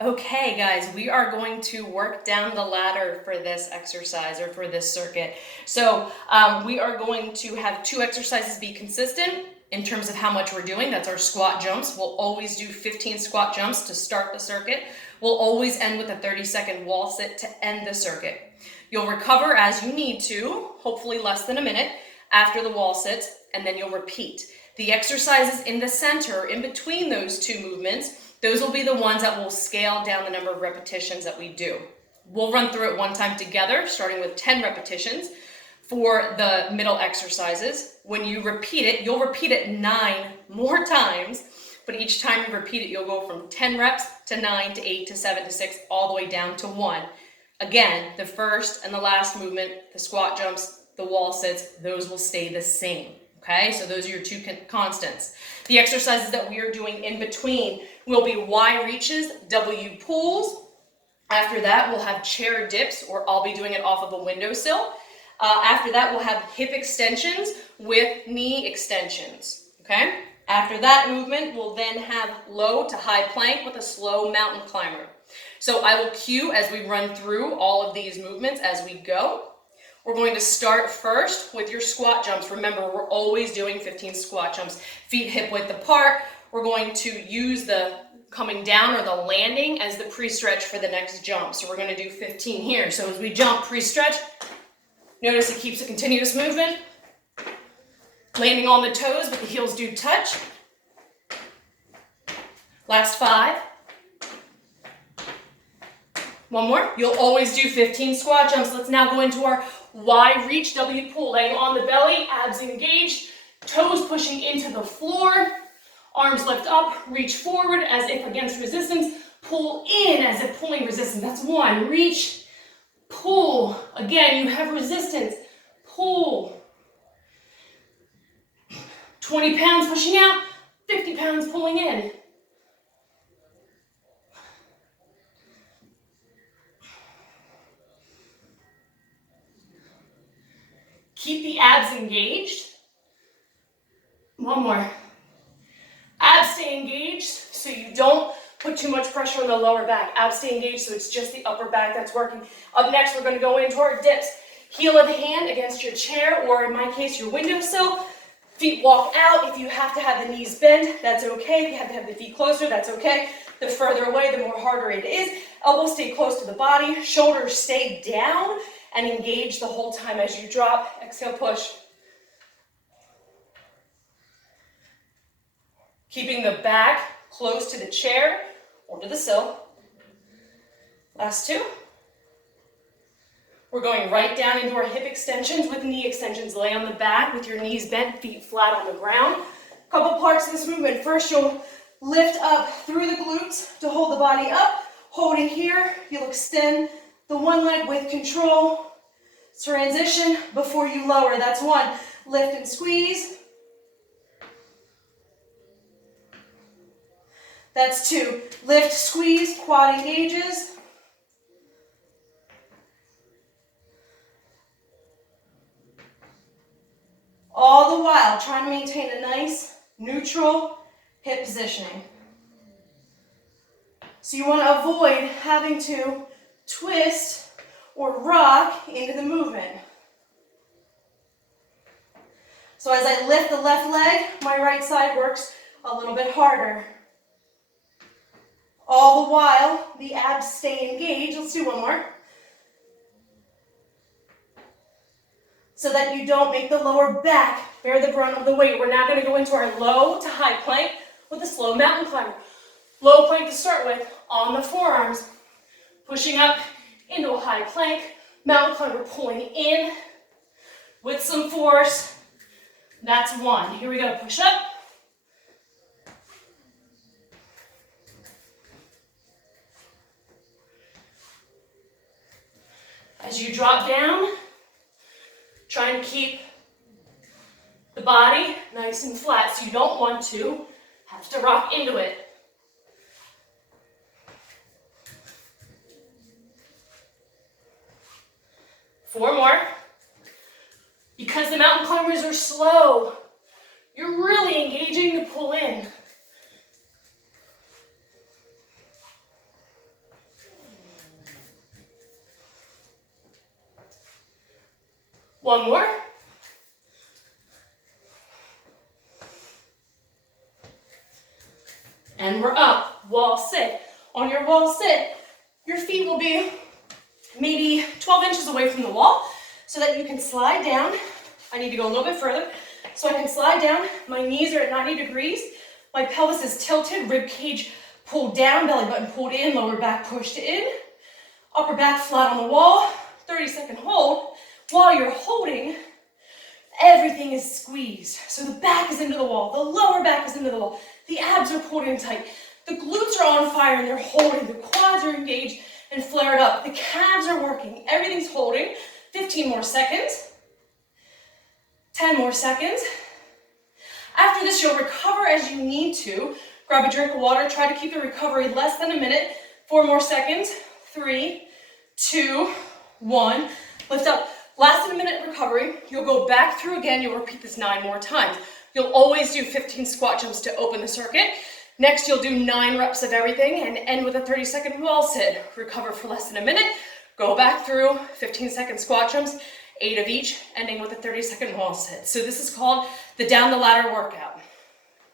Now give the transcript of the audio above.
Okay, guys, we are going to work down the ladder for this exercise or for this circuit. So we are going to have two exercises be consistent in terms of how much we're doing. That's our squat jumps. We'll always do 15 squat jumps to start the circuit. We'll always end with a 30-second wall sit to end the circuit. You'll recover as you need to, hopefully less than a minute, after the wall sits, and then you'll repeat. The exercises in the center, in between those two movements, those will be the ones that will scale down the number of repetitions that we do. We'll run through it one time together, starting with 10 repetitions for the middle exercises. When you repeat it, you'll repeat it 9 more times, but each time you repeat it, you'll go from 10 reps to 9 to 8 to 7 to 6, all the way down to 1. Again, the first and the last movement, the squat jumps, the wall sits, those will stay the same. Okay, so those are your two constants. The exercises that we are doing in between will be Y reaches, W pulls. After that, we'll have chair dips, or I'll be doing it off of a windowsill. After that, we'll have hip extensions with knee extensions. Okay, after that movement, we'll then have low to high plank with a slow mountain climber. So I will cue as we run through all of these movements as we go. We're going to start first with your squat jumps. Remember, we're always doing 15 squat jumps, feet hip width apart. We're going to use the coming down or the landing as the pre-stretch for the next jump. So we're going to do 15 here. So as we jump, pre-stretch, notice it keeps a continuous movement. Landing on the toes, but the heels do touch. Last 5. One more. You'll always do 15 squat jumps. Let's now go into our Y reach, W pull. Laying on the belly, abs engaged, toes pushing into the floor, arms lift up, reach forward as if against resistance, pull in as if pulling resistance. That's 1. Reach, pull. Again, you have resistance. Pull. 20 pounds pushing out, 50 pounds pulling in. Keep the abs engaged. One more. Abs stay engaged so you don't put too much pressure on the lower back. Abs stay engaged so it's just the upper back that's working. Up next, we're going to go into our dips. Heel of the hand against your chair, or in my case, your windowsill. Feet walk out. If you have to have the knees bent, that's okay. If you have to have the feet closer, that's okay. The further away, the more harder it is. Elbows stay close to the body. Shoulders stay down and engage the whole time as you drop. Exhale, push. Keeping the back close to the chair or to the sill. Last 2. We're going right down into our hip extensions with knee extensions. Lay on the back with your knees bent, feet flat on the ground. Couple parts of this movement. First, you'll lift up through the glutes to hold the body up. Hold it here. You'll extend the one leg with control. Transition before you lower. That's 1. Lift and squeeze. That's 2. Lift, squeeze, quad engages. All the while trying to maintain a nice, neutral hip positioning. So you want to avoid having to twist or rock into the movement. So as I lift the left leg, my right side works a little bit harder. All the while, the abs stay engaged. Let's do one more. So that you don't make the lower back bear the brunt of the weight. We're now going to go into our low to high plank with a slow mountain climber. Low plank to start with, on the forearms. Pushing up into a high plank. Mountain climber pulling in with some force. That's 1. Here we go. Push up. As you drop down, trying to keep the body nice and flat so you don't want to have to rock into it. Four more. Because the mountain climbers are slow, you're really engaging to pull in. One more. And we're up. Wall sit. On your wall sit, your feet will be maybe 12 inches away from the wall so that you can slide down. I need to go a little bit further. So I can slide down. My knees are at 90 degrees. My pelvis is tilted, rib cage pulled down, belly button pulled in, lower back pushed in. Upper back flat on the wall. 30-second hold. While you're holding, everything is squeezed. So the back is into the wall. The lower back is into the wall. The abs are pulled in tight. The glutes are on fire and they're holding. The quads are engaged and flared up. The calves are working. Everything's holding. 15 more seconds. 10 more seconds. After this, you'll recover as you need to. Grab a drink of water. Try to keep the recovery less than a minute. 4 more seconds. 3, 2, 1. Lift up. Less than a minute recovery. You'll go back through again. You'll repeat this 9 more times. You'll always do 15 squat jumps to open the circuit. Next, you'll do 9 reps of everything and end with a 30-second wall sit. Recover for less than a minute. Go back through 15-second squat jumps, 8 of each, ending with a 30-second wall sit. So this is called the down the ladder workout.